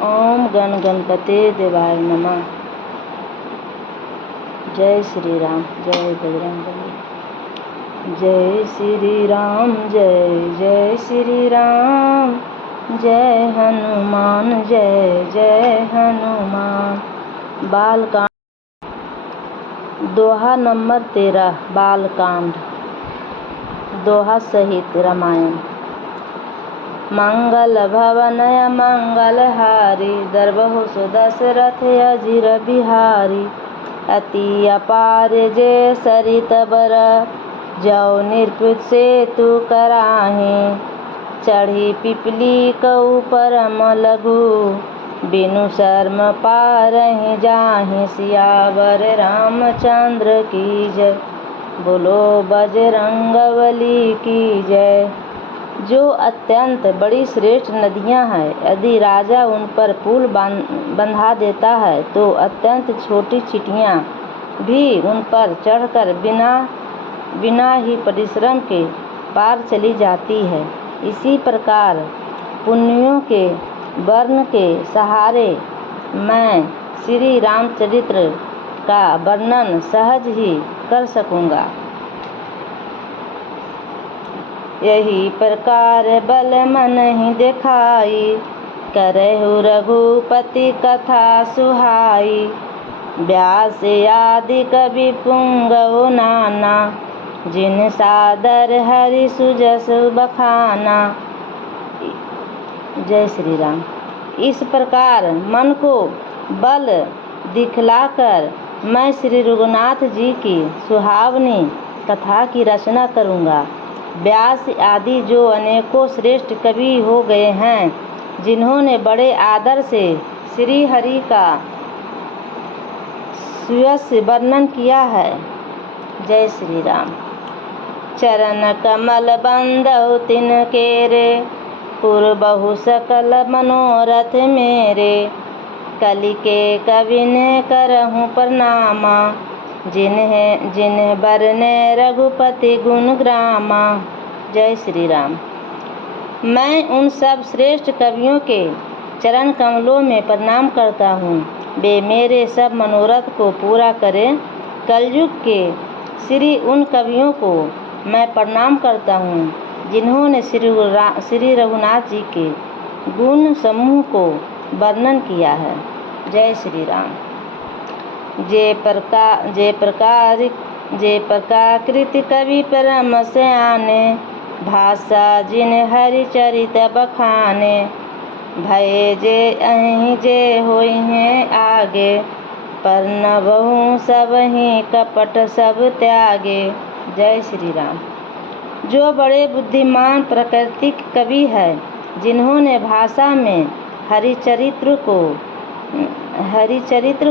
ओम गण गणपते देवाय नमः। जय श्री राम, जय बजरंगबली। जय श्री राम, जय जय श्री राम। जय हनुमान, जय जय हनुमान। बालकांड दोहा नंबर 13। बालकांड दोहा सहित रामायण। मंगल भवनय मंगलहारी, दरबहु सुदशरथ अजिर बिहारी। अति अपार जे सरित बर, जौ निरपृत सेतु कराही। चढ़ी पिपली कऊ परम लघु, बिनु शर्म पारहि जाहि। सियावर रामचंद्र की जय, बोलो बजरंगबली की जय। जो अत्यंत बड़ी श्रेष्ठ नदियां हैं, यदि राजा उन पर पुल बंधा देता है तो अत्यंत छोटी चींटियां भी उन पर चढ़कर बिना ही परिश्रम के पार चली जाती है। इसी प्रकार पुण्यों के वर्ण के सहारे मैं श्री रामचरित्र का वर्णन सहज ही कर सकूँगा। यही प्रकार बल मन ही दिखाई, करहु रघुपति कथा सुहाई। व्यास आदि कवि पुंगव नाना, जिन सादर हरि सुजस बखाना। जय श्री राम। इस प्रकार मन को बल दिखलाकर मैं श्री रघुनाथ जी की सुहावनी कथा की रचना करूँगा। व्यास आदि जो अनेकों श्रेष्ठ कवि हो गए हैं, जिन्होंने बड़े आदर से श्री हरि का सुयस वर्णन किया है। जय श्री राम। चरण कमल बंदउ तिनके रे, पुरबहु सकल मनोरथ मेरे। कलि के कवि ने करहूँ प्रणामा, जिन्हें बरने रघुपति गुण ग्रामा। जय श्री राम। मैं उन सब श्रेष्ठ कवियों के चरण कमलों में प्रणाम करता हूँ। वे मेरे सब मनोरथ को पूरा करें। कलयुग के श्री उन कवियों को मैं प्रणाम करता हूँ, जिन्होंने श्री रघुनाथ जी के गुण समूह को वर्णन किया है। जय श्री राम। जे प्रकाकृत कवि परम सयाने, भाषा जिन हरि चरित बखाने। भय जे अहि जे होई हैं आगे, परनबहु सब ही कपट सब त्यागे। जय श्री राम। जो बड़े बुद्धिमान प्राकृतिक कवि है, जिन्होंने भाषा में हरिचरित्र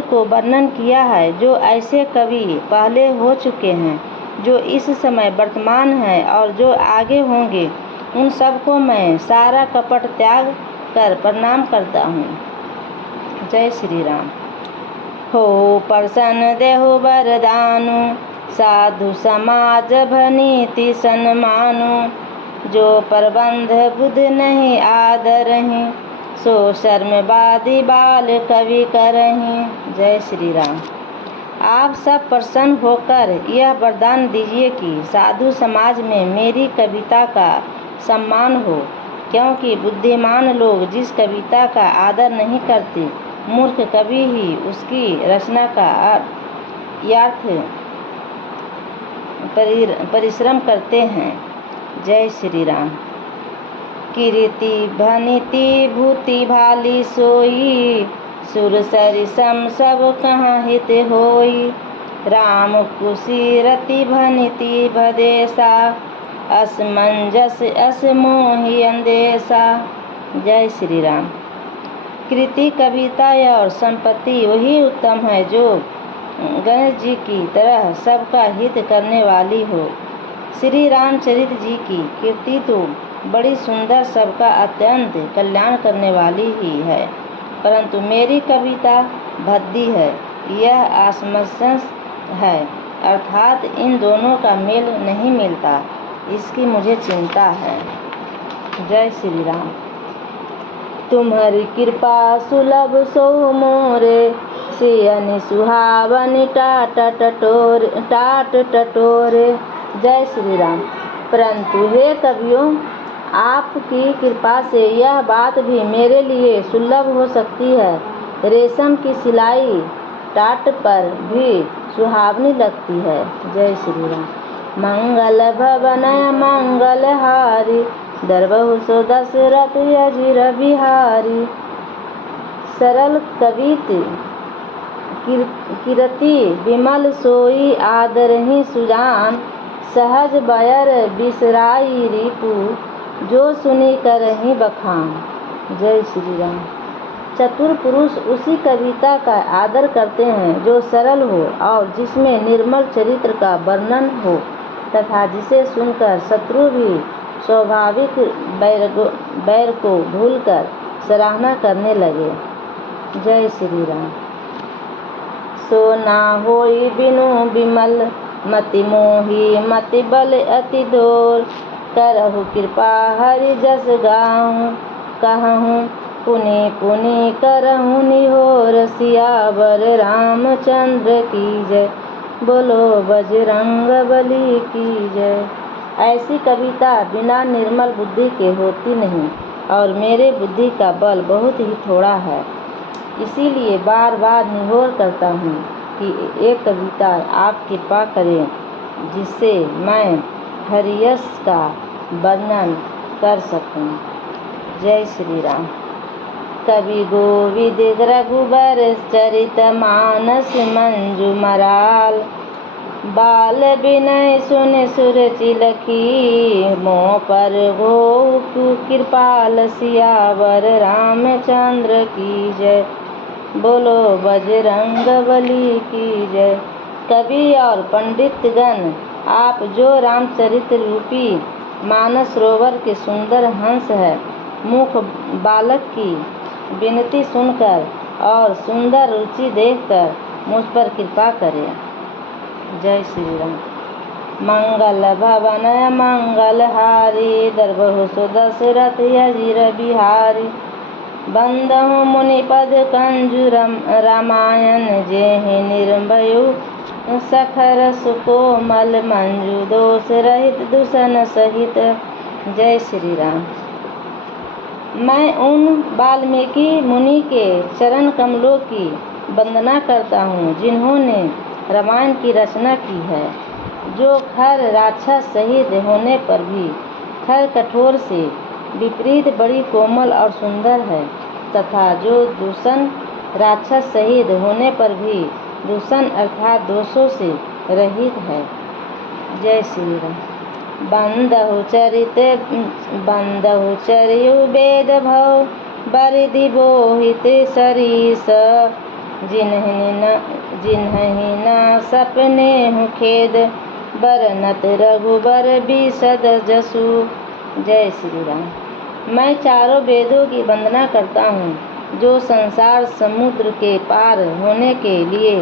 को वर्णन किया है। जो ऐसे कवि पहले हो चुके हैं, जो इस समय वर्तमान हैं और जो आगे होंगे, उन सबको मैं सारा कपट त्याग कर प्रणाम करता हूँ। जय श्री राम। हो प्रसन्न देहु वरदानु, साधु समाज भनीति सन्मानु। जो प्रबंध बुध नहीं आदरहि, सो शर्मवादी बाल कवि करहीं। जय श्री राम। आप सब प्रसन्न होकर यह वरदान दीजिए कि साधु समाज में मेरी कविता का सम्मान हो, क्योंकि बुद्धिमान लोग जिस कविता का आदर नहीं करते, मूर्ख कवि ही उसकी रचना का अर्थ परिश्रम करते हैं। जय श्री राम। कीर्ति भनिति भूति भाली सोई, सुर सरिसम सब कहाँ हित होई। राम कुशी रति भनिति भदेसा, असमंजस अस मोहि अंदेशा। जय श्री राम। कृति कविता और संपत्ति वही उत्तम है जो गणेश जी की तरह सबका हित करने वाली हो। श्री रामचरित्र जी की कीर्ति तो बड़ी सुंदर, सबका अत्यंत कल्याण करने वाली ही है, परंतु मेरी कविता भद्दी है, यह असमंजस है, अर्थात इन दोनों का मेल नहीं मिलता, इसकी मुझे चिंता है। जय श्री राम। तुम्हारी कृपा सुलभ सो मोरे, सियनि सुहावनि टाट टटोरे। जय श्री राम। परंतु हे कवियों, आपकी कृपा से यह बात भी मेरे लिए सुलभ हो सकती है। रेशम की सिलाई टाट पर भी सुहावनी लगती है। जय श्री राम। मंगल भवन मंगल हारी, दरबहु सो दशरथ अजिर बिहारी। सरल कवित कीरति विमल सोई आदरहि सुजान, सहज बयर बिसराई रिपु, जो सुनी करहि बखान। जय श्री राम। चतुर पुरुष उसी कविता का आदर करते हैं जो सरल हो और जिसमें निर्मल चरित्र का वर्णन हो तथा जिसे सुनकर शत्रु भी स्वाभाविक बैर को भूलकर सराहना करने लगे। जय श्री राम। सो ना होई बिनु विमल, मति मोही मति बल अति दोर, करहु कृपा हरि जस गाऊं, कहूँ पुनि पुनि करहु निहोर, सियावर रामचंद्र की जय, बोलो बजरंग बली की जय। ऐसी कविता बिना निर्मल बुद्धि के होती नहीं और मेरे बुद्धि का बल बहुत ही थोड़ा है, इसीलिए बार बार निहोर करता हूँ कि एक कविता आप कृपा करें जिससे मैं हरियश का वर्णन कर सकूं। जय श्री राम। कवि गोविद रघुबर चरित मानस मंजू मराल, बाल विनय सुन सुर चिलखी, मोह पर हो कृपाल, सियावर रामचंद्र की जय, बोलो बजरंग बली की जय। कवि और पंडितगण, आप जो रामचरित्र रूपी मानस सरोवर के सुंदर हंस है, मूक बालक की विनती सुनकर और सुंदर रुचि देखकर मुझ पर कृपा करें। जय श्री राम। मंगल भवन मंगल हारी, दरबहु सो दशरथ अजिर बिहारी, बंदहु मुनिपद कंजु रामायण, जेहि निर्भयु सखर सुकोमल मंजू, दोष रहित दूषण सहित। जय श्री राम। मैं उन वाल्मीकि मुनि के चरण कमलों की वंदना करता हूँ जिन्होंने रामायण की रचना की है, जो खर राक्षस शहीद होने पर भी खर कठोर से विपरीत बड़ी कोमल और सुंदर है, तथा जो दूषण राक्षस शहीद होने पर भी दूषण अर्थात दोषों से रहित है। जय श्री राम। बंदहु चरियु वेद भव, बरिधि बोहित सरीस, जिन्हि न सपने हूँ खेद, बरनत रघुबर बिसद जसु। जय श्री राम। मैं चारों वेदों की वंदना करता हूँ जो संसार समुद्र के पार होने के लिए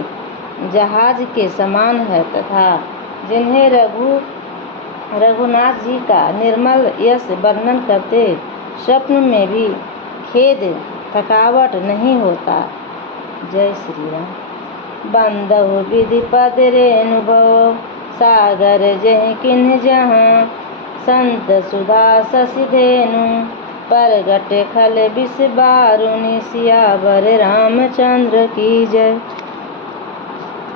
जहाज के समान है, तथा जिन्हें रघुनाथ जी का निर्मल यश वर्णन करते स्वप्न में भी खेद थकावट नहीं होता। जय श्री राम। बंदहु विधि पद रेणु भव, सागर जह किन्ह जहाँ, संत सुधा शशि धेनु, परगट खल विष बारुनि, सियावर रामचंद्र की जय।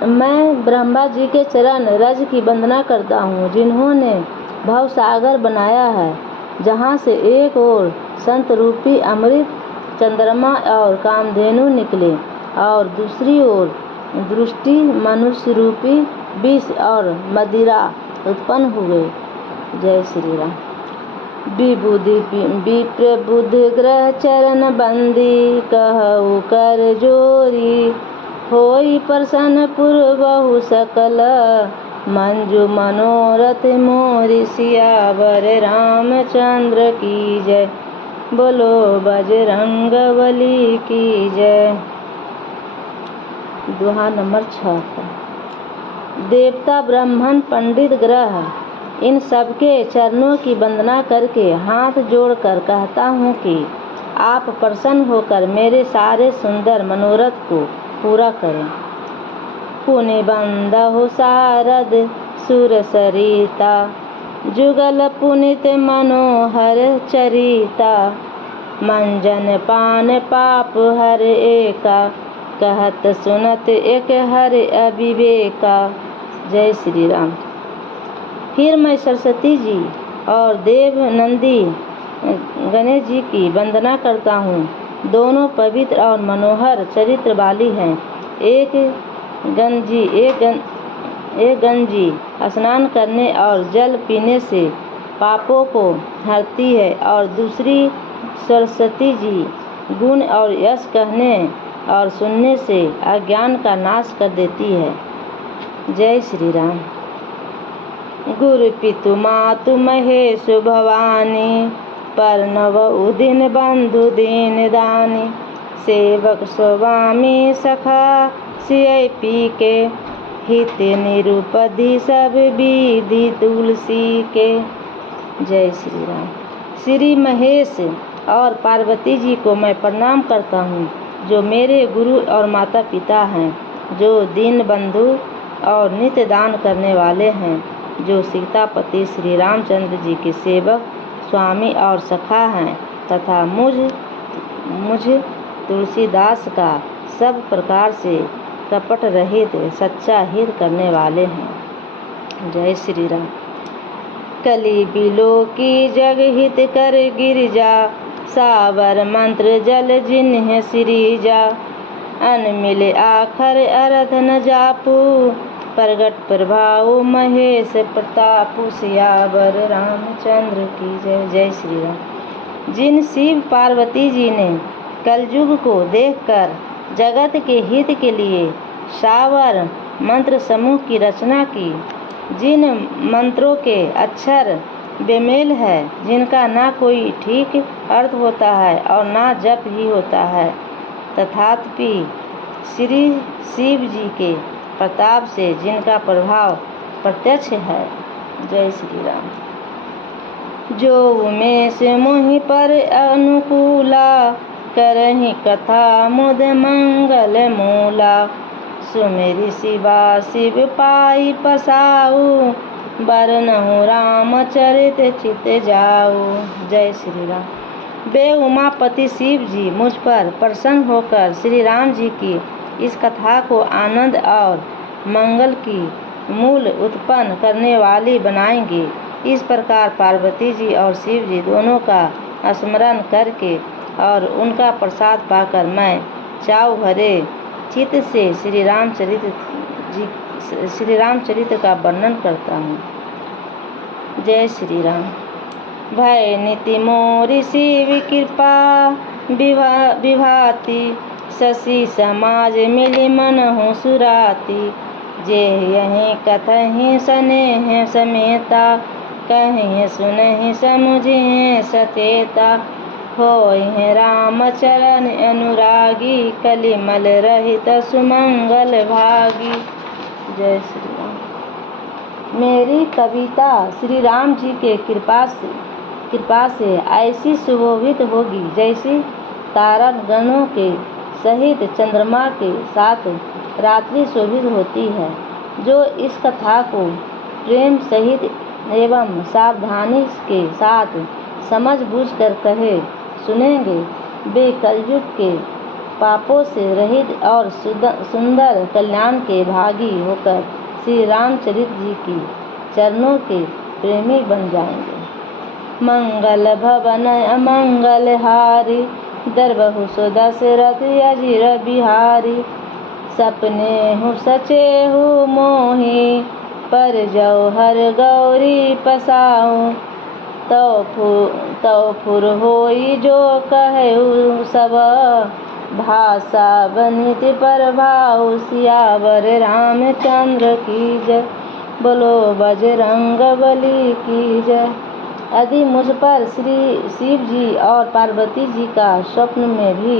मैं ब्रह्मा जी के चरण रज की वंदना करता हूँ जिन्होंने भव सागर बनाया है, जहाँ से एक ओर संत रूपी अमृत चंद्रमा और कामधेनु निकले और दूसरी ओर दृष्टि मनुष्य रूपी विष और मदिरा उत्पन्न हुए। जय श्री राम। विबुधि विप्र बुध ग्रह चरण बंदी, कहु कर जोरी, होई प्रसन्न पुरबहु सकल, मंजू मनोरथ मोरि, सियावर रामचंद्र की जय, बोलो बजरंग बली की जय। दोहा नंबर 6। देवता ब्राह्मण पंडित ग्रह इन सबके चरणों की वंदना करके हाथ जोड़कर कहता हूँ कि आप प्रसन्न होकर मेरे सारे सुंदर मनोरथ को पूरा करें। पुनि बंदहु शारद सुर सरिता, जुगल पुनित मनोहर चरिता। मंजन पान पाप हर एका, कहत सुनत एक हर अविवेका। जय श्री राम। फिर मैं सरस्वती जी और देव नंदी गणेश जी की वंदना करता हूँ। दोनों पवित्र और मनोहर चरित्र वाली हैं। एक गंजी स्नान करने और जल पीने से पापों को हरती है और दूसरी सरस्वती जी गुण और यश कहने और सुनने से अज्ञान का नाश कर देती है। जय श्री राम। गुरु पितु मातु महेश भवानी, परनव उदिन बंधु दीन दानी। सेवक स्वामी सखा सिय पी के, हित निरुपधि सब विधि तुलसी के। जय श्री राम। श्री महेश और पार्वती जी को मैं प्रणाम करता हूँ, जो मेरे गुरु और माता पिता हैं, जो दीन बंधु और नित्य दान करने वाले हैं, जो सीतापति श्री रामचंद्र जी के सेवक स्वामी और सखा हैं, तथा मुझ तुलसीदास का सब प्रकार से कपट रहित सच्चा हित करने वाले हैं। जय श्री राम। कली बिलो की जग हित कर गिरिजा, सावर मंत्र जल जिन्ह सिरिजा। अन मिले आखर अर्थ न जापू, प्रगट प्रभाव महेश प्रतापु। सियावर रामचंद्र की जय। जय श्री राम। जिन शिव पार्वती जी ने कलयुग को देखकर जगत के हित के लिए सावर मंत्र समूह की रचना की, जिन मंत्रों के अक्षर बेमेल है, जिनका ना कोई ठीक अर्थ होता है और ना जप ही होता है, तथापि श्री शिव जी के प्रताप से जिनका प्रभाव प्रत्यक्ष है। जय श्री राम। जो उमेश मोहि पर अनुकूला, करहि कथा मुद मंगल मूला। सुमेरि शिवा शिव पाई पसाऊ, बरनहु रामचरित चित जाऊ। जय श्री राम। वे उमापति शिव जी मुझ पर प्रसन्न होकर श्री राम जी की इस कथा को आनंद और मंगल की मूल उत्पन्न करने वाली बनाएंगे। इस प्रकार पार्वती जी और शिव जी दोनों का स्मरण करके और उनका प्रसाद पाकर मैं चाव भरे चित्त से श्री रामचरित का वर्णन करता हूँ। जय श्री राम। भय नीति मोरि शिव कृपा विभाति, शशि समाज मिली मनहु सुराती। जे यही कथहि स्नेह समेता, कहीं सुनहि समुझे सचेता। होहि राम चरण अनुरागी, कलिमल रहित सुमंगल भागी। जय श्री राम। मेरी कविता श्री राम जी के कृपा से ऐसी सुशोभित होगी, जैसी तारागणों के सहित चंद्रमा के साथ रात्रि शोभित होती है। जो इस कथा को प्रेम सहित एवं सावधानी के साथ समझ बूझ कर कहे सुनेंगे, वे कलयुग के पापों से रहित और सुंदर कल्याण के भागी होकर श्री रामचरित जी की चरणों के प्रेमी बन जाएंगे। मंगल भवन अमंगल हारी, दरबहु सो दशरथ अजिर बिहारी। सपने हूँ सचे हूँ मोही, पर जाओ हर गौरी पसाऊं। तौ फुर होई जो कहु सब, भाषा बनित प्रभाव। सियावर रामचंद्र की जय। बोलो बजरंग बली की जय। यदि मुझ पर श्री शिव जी और पार्वती जी का स्वप्न में भी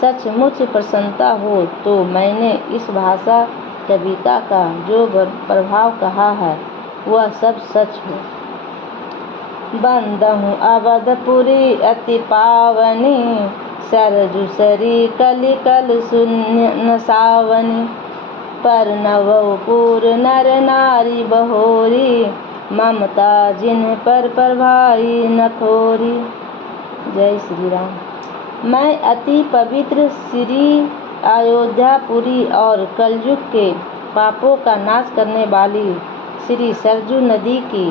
सचमुच प्रसन्नता हो, तो मैंने इस भाषा कविता का जो प्रभाव कहा है, वह सब सच हो। बंदहु अवधपुरी अति पावनी, सरजुसरी कलिकल शून्य सावनी। पर नवपुर नर नारी बहोरी, ममता जिन पर प्रभाई न थोरी। जय श्री राम। मैं अति पवित्र श्री अयोध्यापुरी और कलयुग के पापों का नाश करने वाली श्री सरजू नदी की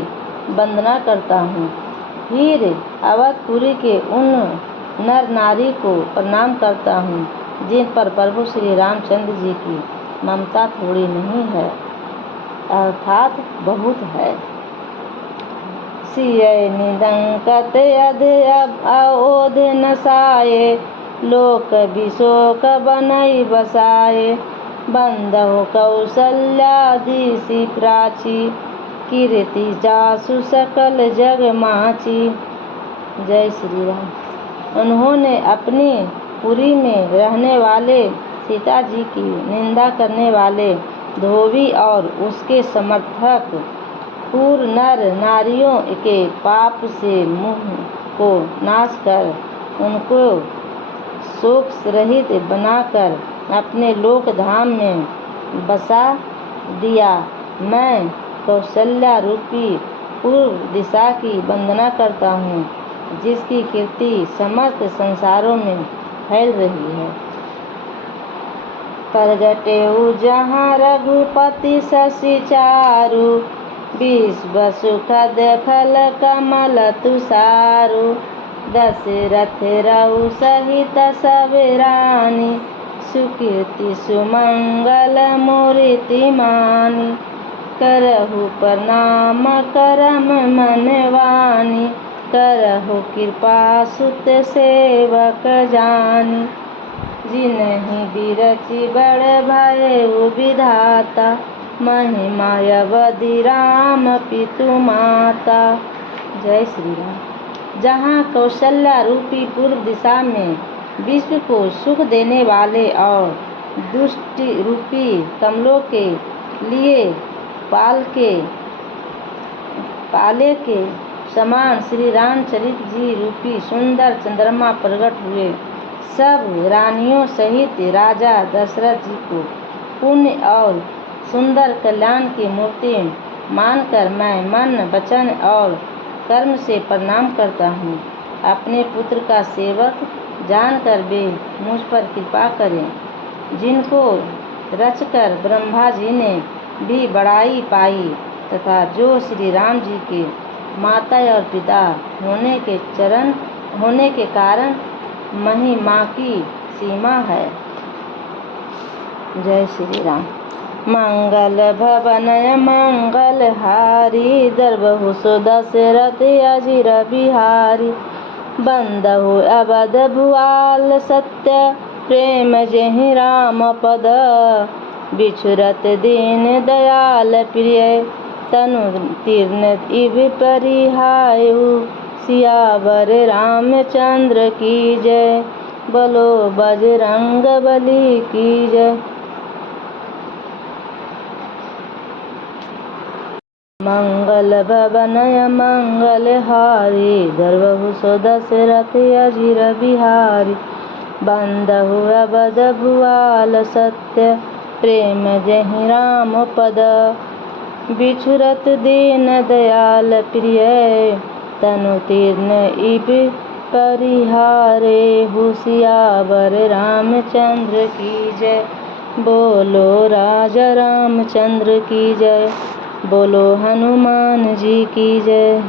वंदना करता हूँ। फिर अवधपुरी के उन नर नारी को प्रणाम करता हूँ जिन पर प्रभु श्री रामचंद्र जी की ममता थोड़ी नहीं है, अर्थात बहुत है। सिय निदंकत अध अओध नसाए, लोक विशोक बनई बसाए। बंदहु कौशल्याधीसी प्राची, कीर्ति जासु सकल जग माची। जय श्री राम। उन्होंने अपनी पुरी में रहने वाले सीता जी की निंदा करने वाले धोबी और उसके समर्थक पूर्व नर नारियों के पाप से मुँह को नाश कर उनको शोक रहित बनाकर अपने लोक धाम में बसा दिया। मैं कौशल्या रूपी पूर्व दिशा की वंदना करता हूँ, जिसकी कीर्ति समस्त संसारों में फैल रही है। प्रगटेउ जहाँ रघुपति शशि चारु, विश्व सुखद खल कमल तुषारु। दशरथ रघु सहित सब रानी, सुकीर्ति सुमंगल मूर्ति मानी। करहु प्रणाम करम मन वानी, करहु कृपा सुत सेवक जानी। जिनहि बिरचि बड़ भयउ विधाता, महिमा अवधि राम पितु माता। जय श्री राम। जहाँ कौशल्या रूपी पूर्व दिशा में विश्व को सुख देने वाले और दुष्टि रूपी कमलों के लिए पाले के समान श्री रामचरित जी रूपी सुंदर चंद्रमा प्रकट हुए, सब रानियों सहित राजा दशरथ जी को पुण्य और सुंदर कल्याण की मूर्ति मानकर मैं मन वचन और कर्म से प्रणाम करता हूँ। अपने पुत्र का सेवक जानकर वे मुझ पर कृपा करें, जिनको रचकर ब्रह्मा जी ने भी बड़ाई पाई तथा जो श्री राम जी के माता और पिता होने के कारण महिमा की सीमा है। जय श्री राम। मंगल भवनय मंगल हारी, दरबहु सो दशरथ अजिर बिहारी। बंदहु अवध भुआल सत्य, प्रेम जेहि राम पद। बिछुरत दीन दयाल प्रिय, तनु तीर्न इव परिहायु। सियावर रामचंद्र की जय, बोलो बजरंग बली की जय। मंगल भवनय मंगल हारी, दरबहु सो दशरथ अजिर बिहारी। बंदहु अवध भुआल सत्य, प्रेम जेहि राम पद। बिछुरत दीन दयाल प्रिय, तनु तीर्न इब परिहारे। सियावर रामचंद्र की जय, बोलो राजा रामचंद्र की जय, बोलो हनुमान जी की जय।